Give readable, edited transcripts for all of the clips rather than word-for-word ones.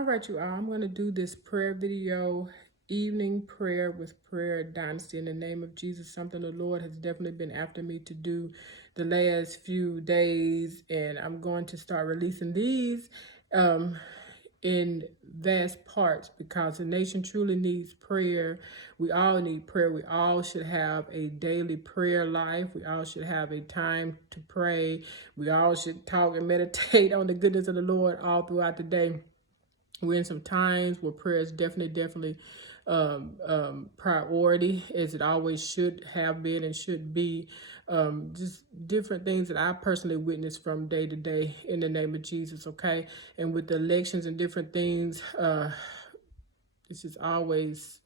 All right, you all, I'm going to do this prayer video, evening prayer with prayer Dynasty in the name of Jesus, something the Lord has definitely been after me to do the last few days, and I'm going to start releasing these in vast parts because the nation truly needs prayer. We all need prayer. We all should have a daily prayer life. We all should have a time to pray. We all should talk and meditate on the goodness of the Lord all throughout the day. We're in some times where prayer is definitely priority, as it always should have been and should be. Just different things that I personally witness from day to day in the name of Jesus, okay? And with the elections and different things, this is always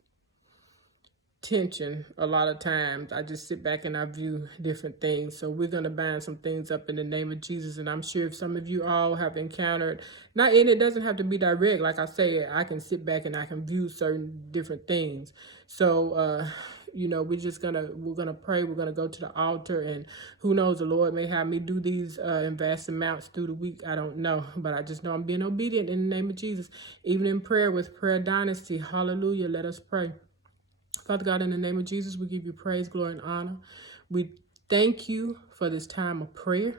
tension. A lot of times I just sit back and I view different things. So we're going to bind some things up in the name of Jesus. And I'm sure if some of you all have encountered, and it doesn't have to be direct. Like I say, I can sit back and I can view certain different things. So, we're going to pray. We're going to go to the altar, and who knows, the Lord may have me do these in vast amounts through the week. I don't know, but I just know I'm being obedient in the name of Jesus. Even in prayer with Prayer Dynasty. Hallelujah. Let us pray. Father God, in the name of Jesus, we give you praise, glory, and honor. We thank you for this time of prayer.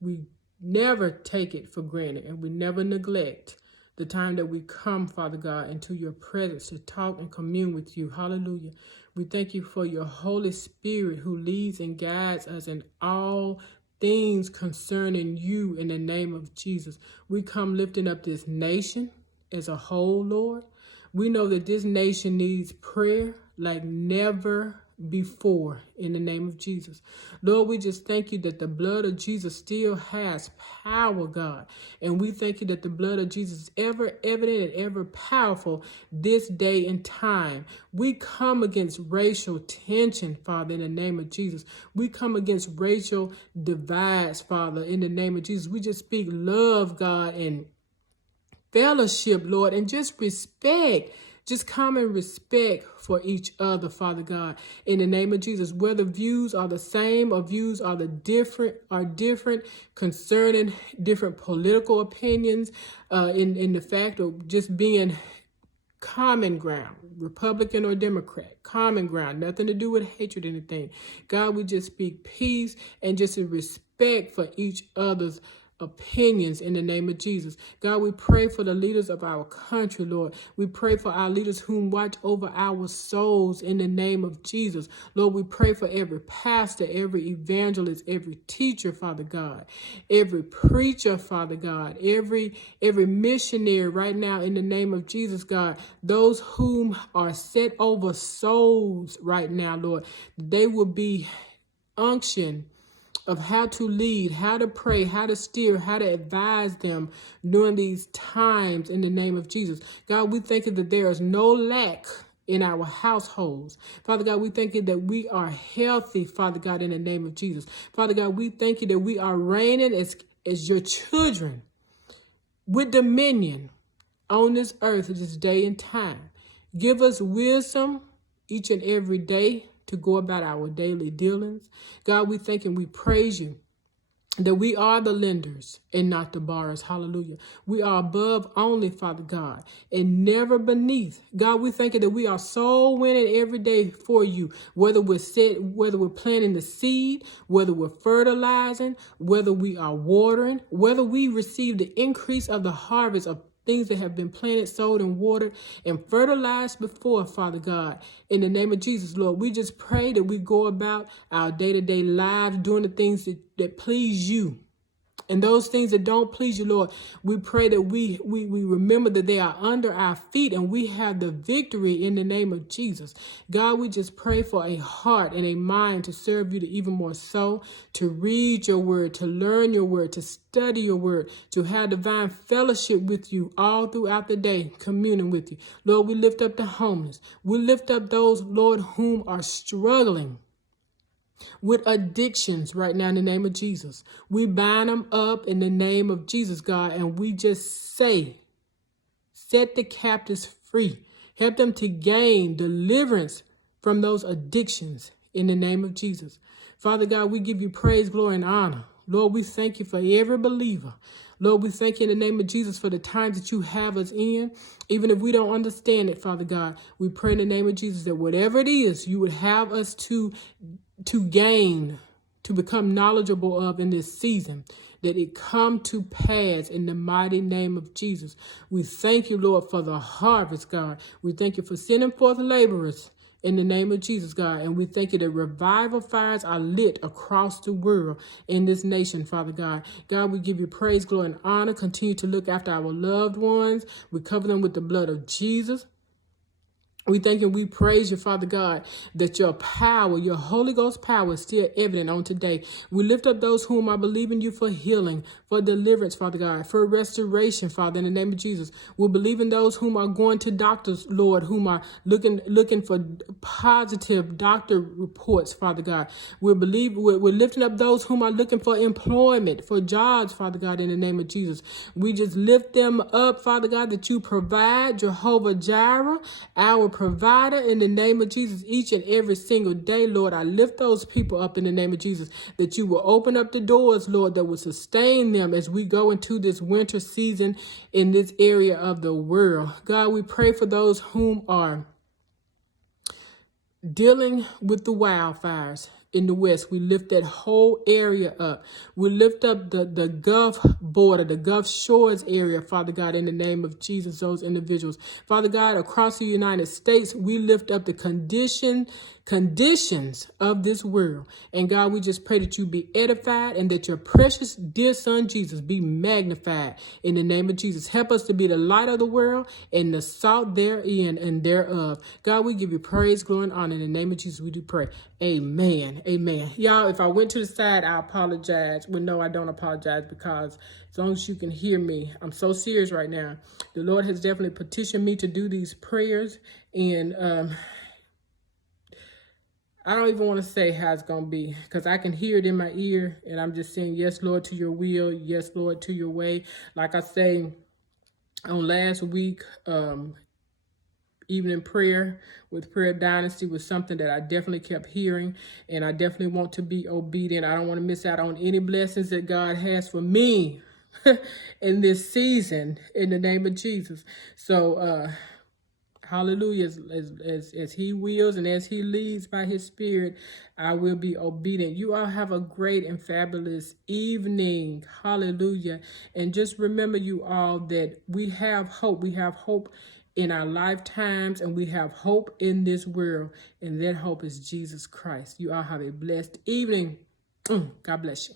We never take it for granted, and we never neglect the time that we come, Father God, into your presence to talk and commune with you. Hallelujah. We thank you for your Holy Spirit who leads and guides us in all things concerning you in the name of Jesus. We come lifting up this nation as a whole, Lord. We know that this nation needs prayer like never before in the name of Jesus. Lord, we just thank you that the blood of Jesus still has power, God. And we thank you that the blood of Jesus is ever evident and ever powerful this day and time. We come against racial tension, Father, in the name of Jesus. We come against racial divides, Father, in the name of Jesus. We just speak love, God, and fellowship, Lord, and just respect, just common respect for each other, Father God, in the name of Jesus. Whether views are the same or views are different concerning different political opinions, in the fact of just being common ground, Republican or Democrat, common ground, nothing to do with hatred or anything. God, we just speak peace and just a respect for each other's opinions in the name of Jesus. God, we pray for the leaders of our country, Lord. We pray for our leaders whom watch over our souls in the name of Jesus. Lord, we pray for every pastor, every evangelist, every teacher, Father God, every preacher, Father God, every missionary right now in the name of Jesus, God, those whom are set over souls right now, Lord, they will be unctioned of how to lead, how to pray, how to steer, how to advise them during these times in the name of Jesus. God, we thank you that there is no lack in our households. Father God, we thank you that we are healthy, Father God, in the name of Jesus. Father God, we thank you that we are reigning as your children with dominion on this earth at this day and time. Give us wisdom each and every day to go about our daily dealings. God, we thank and we praise you that we are the lenders and not the borrowers. Hallelujah. We are above only, Father God, and never beneath. God, we thank you that we are soul winning every day for you, whether we're planting the seed, whether we're fertilizing, whether we are watering, whether we receive the increase of the harvest of things that have been planted, sowed, and watered and fertilized before, Father God. In the name of Jesus, Lord, we just pray that we go about our day-to-day lives doing the things that please you. And those things that don't please you, Lord, we pray that we remember that they are under our feet and we have the victory in the name of Jesus. God, we just pray for a heart and a mind to serve you to even more so, to read your word, to learn your word, to study your word, to have divine fellowship with you all throughout the day, communing with you. Lord, we lift up the homeless. We lift up those, Lord, whom are struggling with addictions right now in the name of Jesus. We bind them up in the name of Jesus, God, and we just say, set the captives free. Help them to gain deliverance from those addictions in the name of Jesus. Father God, we give you praise, glory, and honor Lord, we thank you for every believer. Lord, we thank you in the name of Jesus for the times that you have us in. Even if we don't understand it, Father God, we pray in the name of Jesus that whatever it is you would have us to gain, to become knowledgeable of in this season, that it come to pass in the mighty name of Jesus. We thank you, Lord, for the harvest, God. We thank you for sending forth laborers in the name of Jesus, God. And we thank you that revival fires are lit across the world in this nation, Father God. God, we give you praise, glory, and honor. Continue to look after our loved ones. We cover them with the blood of Jesus. We thank and we praise you, Father God, that your power, your Holy Ghost power is still evident on today. We lift up those whom are believing you for healing, for deliverance, Father God, for restoration, Father, in the name of Jesus. We believe in those whom are going to doctors, Lord, whom are looking for positive doctor reports, Father God. We're lifting up those whom are looking for employment, for jobs, Father God, in the name of Jesus. We just lift them up, Father God, that you provide, Jehovah Jireh, our provider, in the name of Jesus, each and every single day, Lord. I lift those people up in the name of Jesus, that you will open up the doors, Lord, that will sustain them as we go into this winter season in this area of the world. God, we pray for those whom are dealing with the wildfires in the West. We lift that whole area up. We lift up the Gulf border, the Gulf Shores area, Father God, in the name of Jesus, those individuals. Father God, across the United States, we lift up the conditions of this world. And God, we just pray that you be edified and that your precious dear son, Jesus, be magnified in the name of Jesus. Help us to be the light of the world and the salt therein and thereof. God, we give you praise, glory, and honor. In the name of Jesus, we do pray. Amen. Amen. Y'all, if I went to the side, I apologize. Well, no, I don't apologize, because as long as you can hear me, I'm so serious right now. The Lord has definitely petitioned me to do these prayers, and I don't even want to say how it's going to be, because I can hear it in my ear, and I'm just saying, yes, Lord, to your will. Yes, Lord, to your way. Like I say, on last week, evening prayer with Prayer Dynasty was something that I definitely kept hearing, and I definitely want to be obedient. I don't want to miss out on any blessings that God has for me in this season, in the name of Jesus. So, hallelujah, as he wills and as he leads by his spirit, I will be obedient. You all have a great and fabulous evening. Hallelujah. And just remember, you all, that we have hope. We have hope in our lifetimes, and we have hope in this world. And that hope is Jesus Christ. You all have a blessed evening. God bless you.